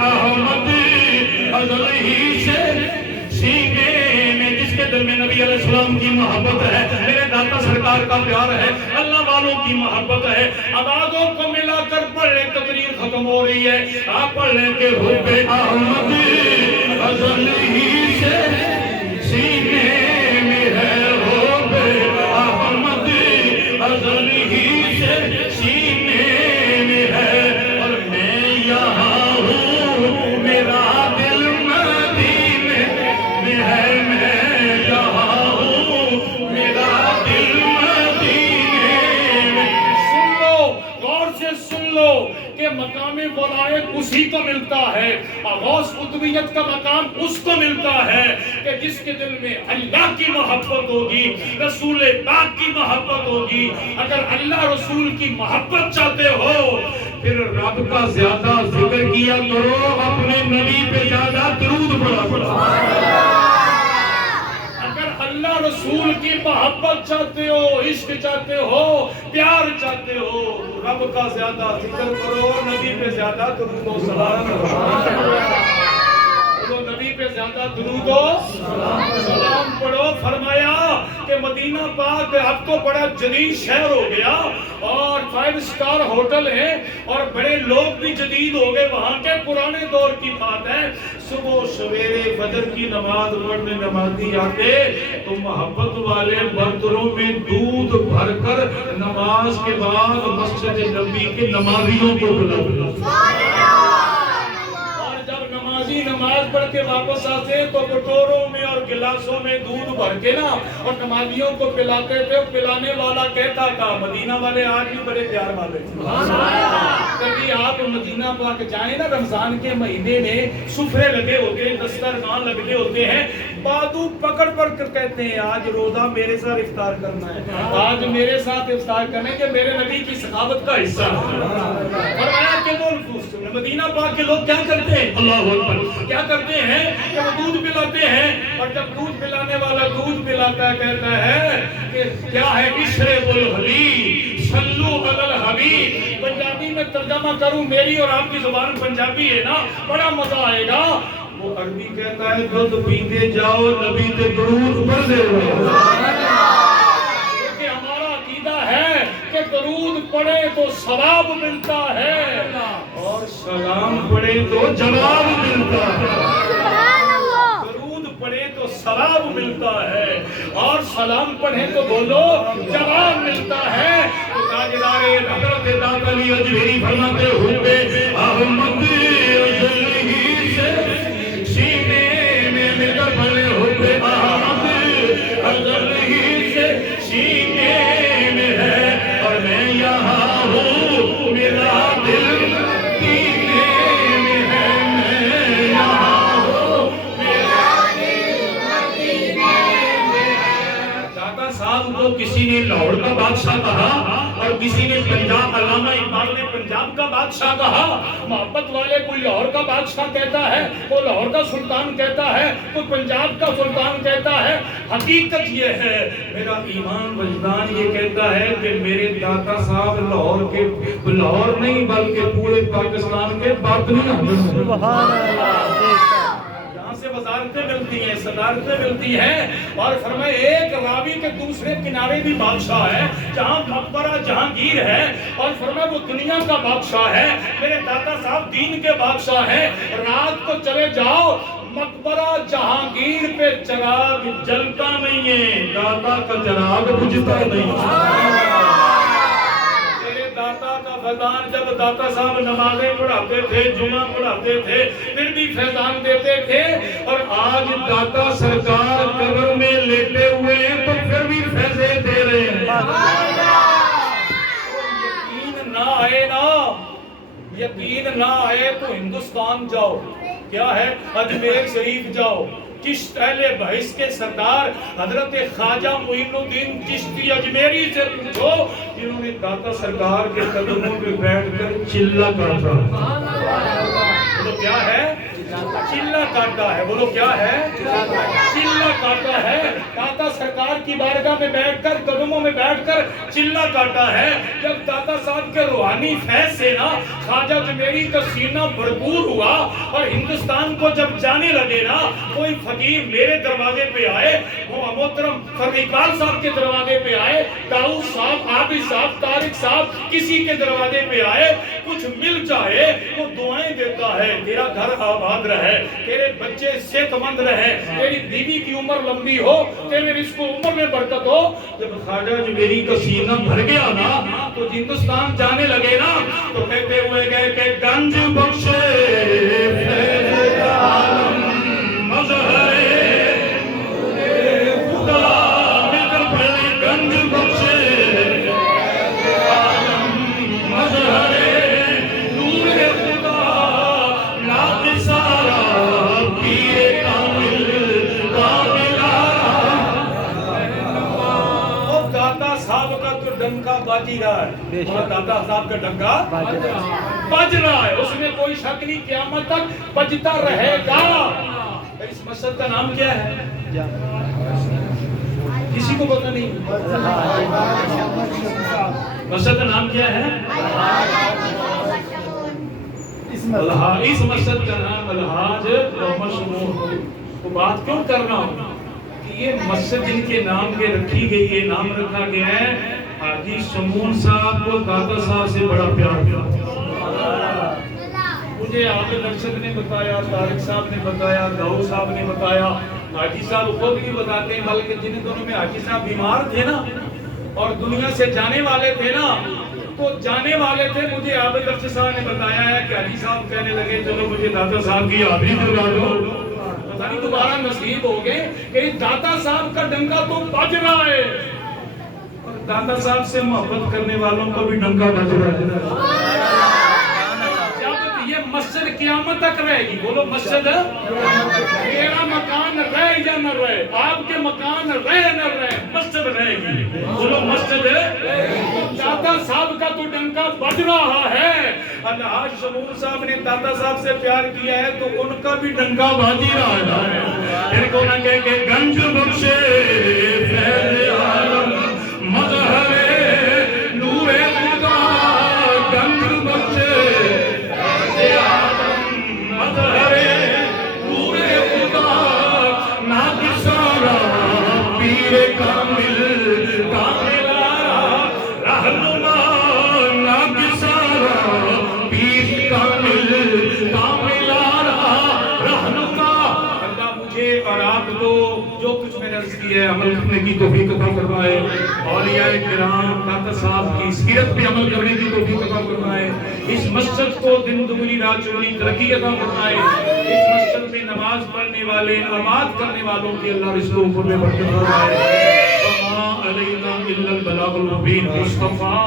احمد ازل ہی سے سینے میں، جس کے دل میں نبی علیہ السلام کی محبت ہے، میرے داتا سرکار کا پیار ہے، اللہ والوں کی محبت ہے، آوازوں کو ملا کر پڑھ لیں، تقریر ختم ہو رہی ہے، آپ پڑھ لیں کہ حب احمد ازل ہی سے سینے میں ہے، حب احمد ازل ہی سے سینے میں ہے، اور میں یہاں ہوں، میرا دل مدینے میں ہے، میں یہاں ہوں، میرا دل مدینے میں۔ سن لو، غور سے سن لو کہ مقام ولایت اسی کو ملتا ہے، غوث قطبیت کا مقام اس کو ملتا ہے کہ جس کے دل میں اللہ کی محبت ہوگی، رسول پاک کی محبت ہوگی۔ اگر اللہ رسول کی محبت چاہتے ہو پھر رب کا زیادہ ذکر کیا کرو، اپنے نبی پہ زیادہ درود پڑھا کرو۔ اگر اللہ رسول کی محبت چاہتے ہو، عشق چاہتے ہو، پیار چاہتے ہو، رب کا زیادہ ذکر کرو، نبی پہ زیادہ درود و سلام کرو، نبی پہ زیادہ درود و سلام پڑھو۔ فرمایا کہ مدینہ پاک اب تو بڑا جدید شہر ہو گیا اور 5 اسٹار ہوٹل ہیں اور بڑے لوگ بھی جدید ہو گئے وہاں کے، پرانے دور کی بات ہے، صبح سویرے فجر کی نماز پڑھنے نمازی آتے تو محبت والے برتنوں میں دودھ بھر کر نماز کے بعد مسجد نبی کے نمازیوں کو بلاتے، اور جب نمازی نماز پڑھ کے واپس آتے تو کٹوروں میں اور گلاسوں میں دودھ بھر کے نا اور نمازیوں کو پلاتے تھے۔ پلانے والا کہتا تھا، مدینہ والے آج بھی بڑے پیار والے، کبھی آپ مدینہ پاک جائیں نا، رمضان کے مہینے میں سفرے لگے ہوتے ہیں، دسترخوان لگے ہوتے ہیں، بادو پکڑ کر کہتے ہیں آج روزہ میرے ساتھ افطار کرنا ہے، آج میرے ساتھ افطار کرنے کے میرے نبی کی سخاوت کا حصہ ہے۔ فرمایا کہ وہ مدینہ پاک کے لوگ کیا کرتے ہیں، اللہ اکبر، کیا کرتے ہیں کہ وہ دودھ پلاتے ہیں، اور جب دودھ پلانے والا دودھ پلاتا ہے کہتا ہے کہ کیا ہے اشرب الحلیب صلو علی الحبیب۔ پنجابی میں ترجمہ کروں، میری اور آپ کی زبان پنجابی ہے نا، بڑا مزہ آئے گا۔ وہ عربی کہتا ہے دودھ پیتے جاؤ، نبی تے درود پڑھتے رہو، کیونکہ ہمارا عقیدہ ہے کہ درود پڑھے تو ثواب ملتا ہے اور سلام پڑھے تو جواب ملتا ہے۔ درود پڑھے تو ثواب ملتا ہے اور سلام پڑھے تو بولو جواب ملتا ہے۔ تو تاجدار حضرت داتا علی اجمیری فرماتے ہوئے احمد ازل ہی سے سینے میں میرا بھلے ہوئے، احمد ازل ہی سے سینے میں ہے، اور میں یہاں ہوں، میرا دل سینے میں ہے، میں یہاں ہوں، میرا دل سینے میں ہے۔ داتا صاحب کو کسی نے لاہور کا بادشاہ کہا اور کسی نے پنجاب، علامہ اقبال نے پنجاب کا بادشاہ کہا۔ محبت والے کوئی لاہور کا بادشاہ کہتا ہے، کوئی لاہور کا سلطان کہتا ہے، کوئی پنجاب کا سلطان کہتا ہے۔ حقیقت یہ ہے، میرا ایمان وجدان یہ کہتا ہے کہ میرے داتا صاحب لاہور کے، لاہور نہیں بلکہ پورے پاکستان کے باطنی حضرت ہیں۔ سبحان اللہ، یہاں سے وزارتیں ملتی ہیں، صدارتیں ملتی ہیں، اور فرمائے ایک راوی کے دوسرے کنارے بھی بادشاہ ہے، جہاں مقبرہ جہانگیر ہے، اور فرمائے وہ دنیا کا بادشاہ ہے۔ میرے داتا صاحب دین کے بادشاہ ہیں۔ رات کو چلے جاؤ، مقبرہ جہانگیر پہ چراغ جلتا نہیں ہے، داتا کا چراغ بجھتا نہیں۔ داتا کا فیضان، جب داتا صاحب نمازیں پڑھاتے تھے، جمعہ پڑھاتے تھے، پھر بھی فیضان دیتے تھے، اور آج داتا سرکار قبر میں لیٹے ہوئے ہیں تو پھر بھی فیضے دے رہے ہیں۔ یقین نہ آئے نا، یقین نہ آئے تو ہندوستان جاؤ، کیا ہے اجمیر شریف جاؤ، چشت اہل بحث کے سردار حضرت خواجہ معین الدین چشتی اجمیری سے پوچھو، جنہوں نے داتا سرکار کے قدموں پہ بیٹھ کر چلہ کاٹا۔ بولو کیا ہے؟ چلہ کاٹا ہے، بولو کیا ہے؟ چلہ کاٹا ہے داتا سرکار کی بارگاہ میں بیٹھ کر قدموں میں بیٹھ کر چلہ کاٹا ہے جب داتا صاحب کے روحانی فیض سے نا خواجہ اجمیری کا سینہ بھرپور ہوا اور ہندوستان کو جب جانے لگے نا کوئی فقیر میرے دروازے پہ آئے محترم فرد اقبال صاحب کے دروازے پہ آئے داؤد صاحب عابد صاحب طارق صاحب کسی کے دروازے پہ آئے کچھ مل جائے وہ دعائیں دیتا ہے تیرا گھر آباد رہے تیرے بچے صحت مند رہے تیری بیوی کی عمر لمبی ہو تیرے رزق و عمر میں برکت ہو جب خواجہ اجمیری کا سینہ بھر گیا نا تو ہندوستان جانے لگے نا تو کہتے ہوئے گئے کہ گنج بخشے فیض عالم مظہر خدا مل کر پڑھے گنج بخشے عالم مظہر نور خدا ناقصارا پیر کامل داتا صاحب کا تو ڈنکا باجی رہا ہے داتا صاحب کا ڈنکا بج رہا ہے اس میں کوئی شک نہیں قیامت تک بجتا رہے گا اس مسجد کا نام کیا ہے کسی کو پتہ نہیں مسجد کا نام کیا ہے اس مسجد کا نام الحاج محمد شمول وہ بات کیوں کرنا ہوں یہ مسجد جن کے نام کے رکھی گئی ہے نام رکھا گیا ہے حاجی شمول صاحب کو داتا صاحب سے بڑا پیار کیا مجھے عابد ارشد نے بتایا طارق صاحب نے بتایا داؤد صاحب نے بتایا حاجی صاحب خود نہیں بتاتے ہیں بلکہ جن دونوں میں حاجی صاحب بیمار تھے نا اور دنیا سے جانے والے تھے نا تو جانے والے تھے مجھے عابد ارشد صاحب نے بتایا ہے کہ حاجی صاحب کہنے لگے چلو مجھے داتا صاحب کی حاضری کروا دو پتہ نہیں دوبارہ نصیب ہو گئے کہ داتا صاحب کا ڈنکا تو بج رہا ہے اور داتا صاحب سے محبت کرنے والوں کا بھی ڈنکا بج رہا ہے جب یہ مسجد قیامت تک رہے گی بولو مسجد میرا مکان رہے یا نہ رہے آپ کے مکان رہے نہ رہے مسجد رہے گی بولو مسجد داتا صاحب کا تو ڈنکا بج رہا ہے الحاج شمول صاحب نے داتا صاحب سے پیار کیا ہے تو ان کا بھی ڈنکا بج ہی رہا ہے پھر کو نہ کہہ کہ گنج بخشے فیض عالم مظہر نور خدا گنج بخشے فیض عالم مظہر نور خدا ناقصارا پیر کامل رہنما ناقصارا پیر کامل رہنما اللہ مجھے اور آپ کو جو کچھ میں نے عرض کی ہے عمل کرنے کی توفیق عطا فرمائے اولیاء کرام داتا صاحب کی سیرت پہ عمل کرنے کی توفیق عطا فرمائے اس مسجد کو دن دگنی رات چگنی ترقی عطا فرمائے اس مسجد میں نماز پڑھنے والے نماز کرنے والوں کی اللہ رزق و عمر میں برکت فرمائے وما علینا الا البلاغ المبین مصطفیٰ